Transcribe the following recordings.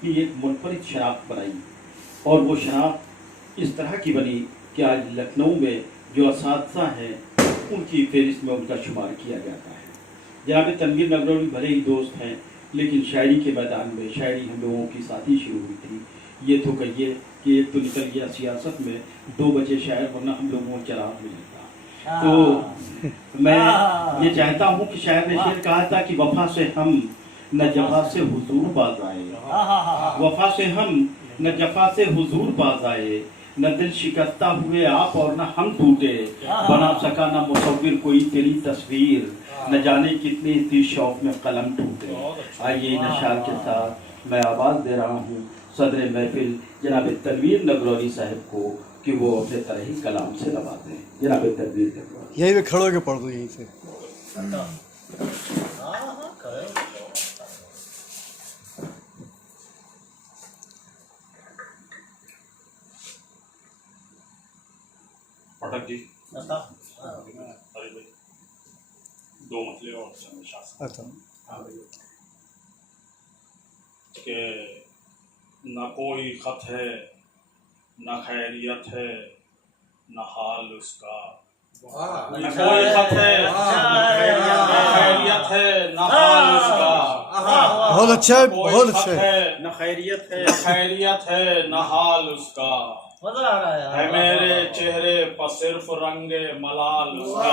कि एक मुनफरिद शनाख्त बनाई, और वो शनाख्त इस तरह की बनी कि आज लखनऊ में जो असातिज़ा हैं उनकी फहरिस्त में उनका शुमार किया जाता है। जनाब तनवीर नगरवी भले ही दोस्त हैं, लेकिन शायरी के मैदान में शायरी हम लोगों की साथ ही शुरू हुई थी। ये तो कहिए कि एक तो निकल गया सियासत में 2 बजे शायर, वरना हम लोगों को चराग मिलता। तो मैं ये चाहता हूँ कि शायर ने शेर कहा था कि वफा से हम न जफा से हुजूर बाज आए, वफा से हम न जफा से हुजूर बाज आए, न दिल शिकस्ता हुए आप और न हम टूटे, बना सका न मुसव्विर कोई तेरी तस्वीर, न जाने कितने इतनी शौक में कलम टूटे। आइए इन अशार के साथ मैं आवाज़ दे रहा हूँ सदर महफिल जनाब तनवीर नगरौली साहब को कि वो अपने तरह ही कलाम से नवाजें। जनाब तनवीर नगरौली, यहीं पे खड़े होकर पढ़ दो यहीं से। पटक जी, अरे भाई 2 मसले और अच्छा, कि न कोई ख़त है न खैरियत है न हाल उसका, न कोई ख़त है न खैरियत है न हाल उसका, बहुत अच्छा है, बहुत अच्छा है। न खैरियत है न हाल उसका, है मेरे चेहरे पर सिर्फ रंगे मलाल उसका,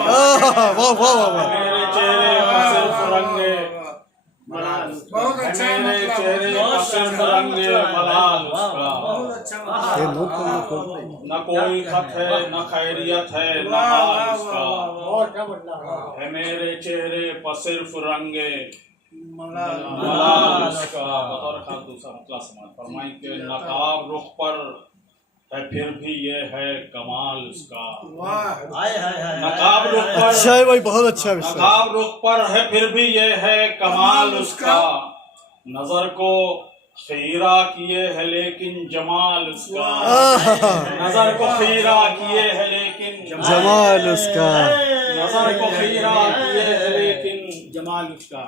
वाह वाह वाह, मेरे चेहरे पर सिर्फ रंगे मलाल, मेरे चेहरे पर सिर्फ रंगे मलाल उसका, ये नोट करना। न कोई खत है न खैरियत है न हाल उसका, है मेरे चेहरे पर सिर्फ रंगे मलाल उसका। बतौर खास दूसरा मतलब समाज फरमाई के नकाब रुख पर है फिर भी ये है कमाल उसका, नकाब रुख पर, अच्छा है भाई, बहुत अच्छा है। नकाब रुख पर है फिर भी ये है कमाल उसका, नजर को खीरा किए है लेकिन जमाल उसका, नजर को खीरा किए है लेकिन जमाल उसका, नजर को खीरा किए है लेकिन जमाल उसका,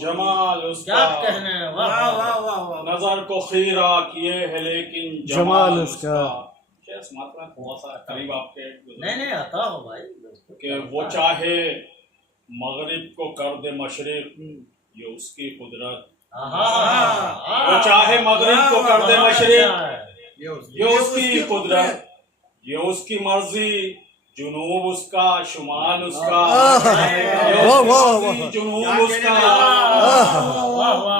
जमाल उसका, क्या कहने, वाह वाह वाह वाह, नजर को खीरा किए है लेकिन जमाल उसका। शेर समाप्त में थोड़ा सा करीब आपके नहीं आता हो भाई कि वो चाहे मगरिब को कर दे मशरिक, ये उसकी कुदरत, वो चाहे मगरिब को कर दे मशरिक, ये उसकी कुदरत, ये उसकी मर्जी, जुनूब उसका शुमाल उसका, जुनूब उसका,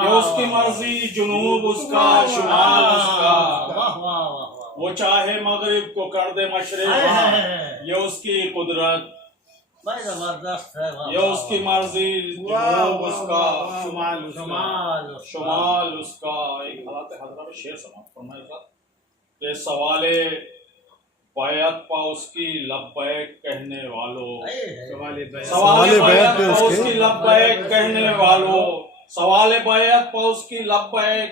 ये उसकी मर्जी, जुनूब उसका शुमाल उसका, वो चाहे मगरिब को कर दे मशरिक, ये उसकी कुदरत, जबरदस्त है, ये उसकी मर्जी, जुनूब उसका शुमाल उसका। एक हालत हजरा में शेर समाप्त फरमाया कि सवाले बैत पा उसकी लब्बैक कहने वालों, सवाले बैत पा उसकी लब्बैक कहने वालों, सवाले बैत पा उसकी लब्बैक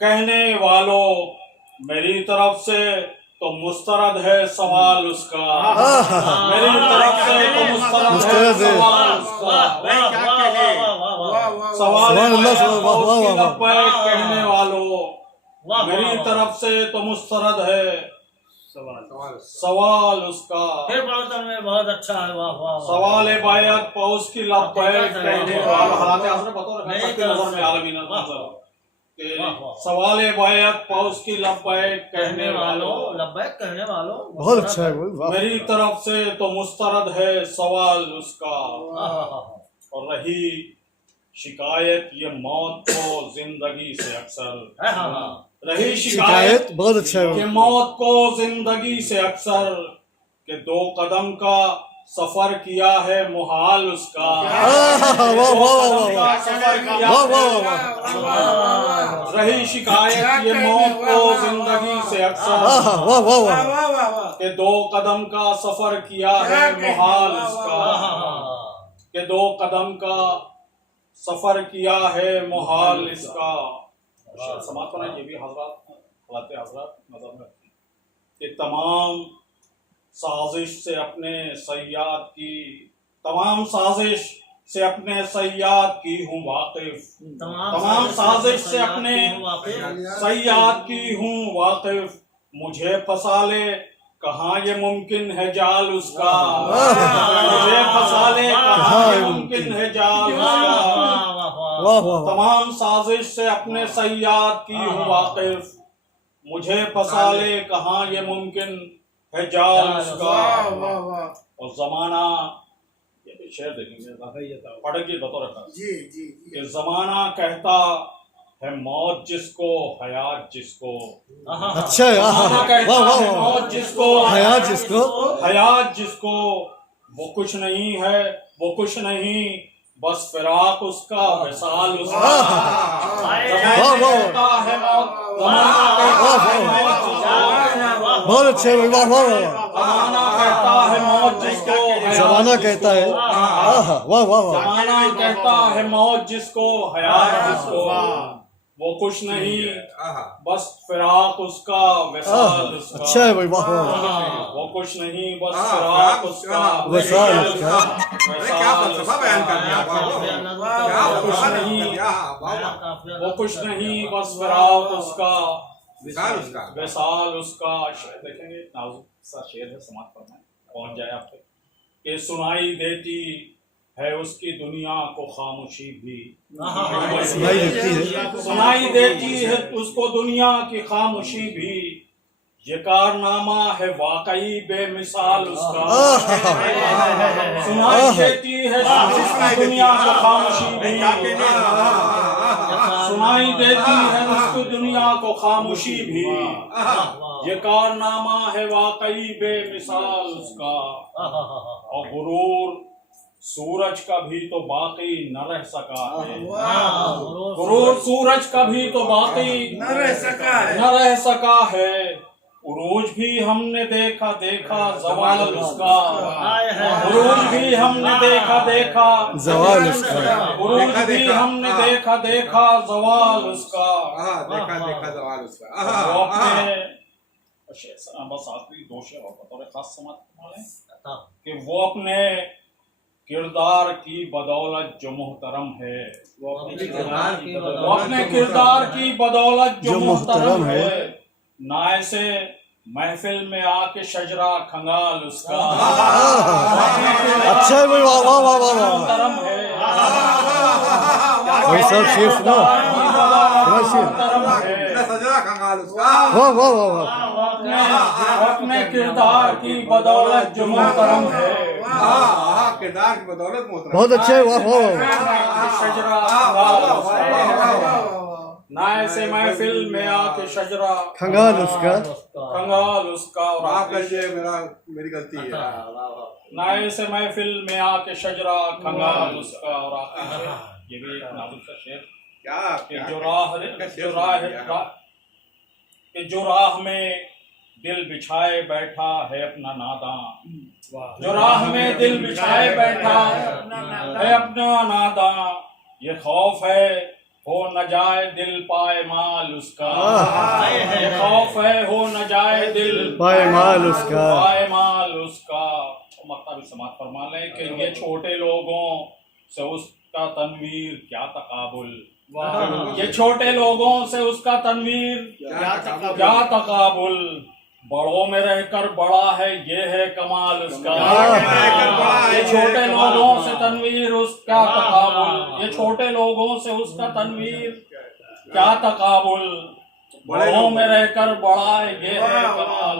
कहने वालों, मेरी तरफ से तो मुस्तरद है सवाल उसका, मेरी तरफ से तो मुस्तरद है सवाल उसका, सवाले बैत पा उसकी लब्बैक कहने वालों, मेरी तरफ से तो मुस्तरद है सवाल उसका। फिर बड़ौदा में बहुत अच्छा है, वाह वाह, सवाल बैत पा उसकी लब्बैक कहने वालों, हालात हज़रत बतौर नजर में आलमीन सवाल बैत पा उसकी लब्बैक कहने वालों, लब्बैक कहने वालों, बहुत अच्छा है। मेरी तरफ से तो मुस्तरद है सवाल उसका, और रही शिकायत ये मौत को जिंदगी से अक्सर, रही शिकायत बहुत अच्छा है कि मौत को जिंदगी से अक्सर, के 2 कदम का सफर किया है मुहाल उसका, रही शिकायत ये मौत को जिंदगी से अक्सर, के 2 कदम का सफर किया है मुहाल उसका, के 2 कदम का सफर किया है मुहाल इसका। समाप्त होना ये भी हजरत नजर में कि तमाम साजिश से अपने सयाद की, तमाम साजिश से अपने सयाद की हूँ वाकिफ, तमाम साजिश से अपने सयाद की हूँ वाकिफ, मुझे फंसा ले कहाँ ये मुमकिन है जाल उसका, मुझे फंसा ले कहाँ ये मुमकिन है जाल उसका, वाह वाह वाह तमाम साजिश से अपने सयाद की हूँ वाकिफ, मुझे फंसा ले कहाँ ये मुमकिन है जाल उसका। और जमाना, ये भी शेर देखेंगे पढ़ के बतौर कि जमाना कहता है मौत जिसको हयात जिसको, अच्छा है जमाना कहता वाह वाह है वाह मौत जिसको हयात जिसको हयात जिसको, वो कुछ नहीं है वो कुछ नहीं, बस फिराक उसका विसाल उसका। वाह वाह है मौत, जमाना कहता है मौत जिसको, बहुत अच्छे वाह वाह वाह जमाना कहता है मौत जिसको, जमाना कहता है वाह वाह वाह जमाना कहता है मौत जिसको हयात जिसको, वो कुछ नहीं बस फिराक उसका विसाल उसका। अच्छा है भाई वाह वाह वो कुछ नहीं बस फिराक उसका विसाल उसका। क्या फलसफा बयान कर दिया, वो कुछ नहीं, वो कुछ नहीं बस फिराक उसका विसाल उसका। शेर देखेंगे, नाजुक सा शेर है, समाज पर में पहुंच जाए आप तक कि सुनाई देती है उसकी दुनिया को खामोशी भी, सुनाई देती है सुनाई देती है उसको दुनिया की खामोशी भी, ये कारनामा है वाकई बेमिसाल उसका। सुनाई देती है उसकी दुनिया को खामोशी भी, सुनाई देती है उसकी दुनिया को खामोशी भी, ये कारनामा है वाकई बेमिसाल उसका। और गुरूर सूरज का भी तो बाकी न रह सका है, गुरूर सूरज का भी तो बाकी न रह सका है, उरूज भी हमने देखा देखा जवाल उसका, उरूज भी हमने देखा देखा जवाल उसका, उरूज भी हमने देखा देखा जवाल उसका। देखा जवाल उसका। वो अपने बस आखिरी दो शेर और बतौर खास समाज कि वो अपने किरदार की बदौलत जो मुहतरम है, वो अपने किरदार की बदौलत जो मुहतरम है, नाय से महफिल में आके शजरा खंगाल उसका। अच्छा है भाई वाह वाह वाह वाह वाह मुहतरम है, भाई साहब शेर सुना मुहतरम है, सजरा कंगाल उसका। वाह वाह वाह वाह अपने किरदार की बदौलत जो मुहतरम है, किरदार की बदौलत मोहतरम। बहुत अच्छे है वाह वाह शजरा नाय से महफिल में आके शजरा खंगाल उसका, खंगाल उसका। और माफ करिए मेरी गलती है। नाय से महफिल में आके शजरा खंगाल उसका। और ये भी एक नाजुक सा शेर क्या कि जो राह में दिल बिछाए बैठा है अपना नादां, जो राह में दिल बिछाए बैठा है अपना नादां, ये खौफ है हो न जाए दिल पाए माल उसका, ये खौफ है हो न जाए दिल पाए माल उसका, पाए माल उसका। मतलब समाज फरमा लें कि ये छोटे लोगों से उसका तनवीर क्या तकाबुल, ये छोटे लोगों से उसका तनवीर क्या तकाबुल, बड़ों में रहकर बड़ा है ये है कमाल उसका। ये छोटे लोगों से तनवीर उसका तकाबुल, ये छोटे लोगों से उसका तनवीर क्या तकाबुल, बड़ों में रहकर बड़ा है ये है कमाल।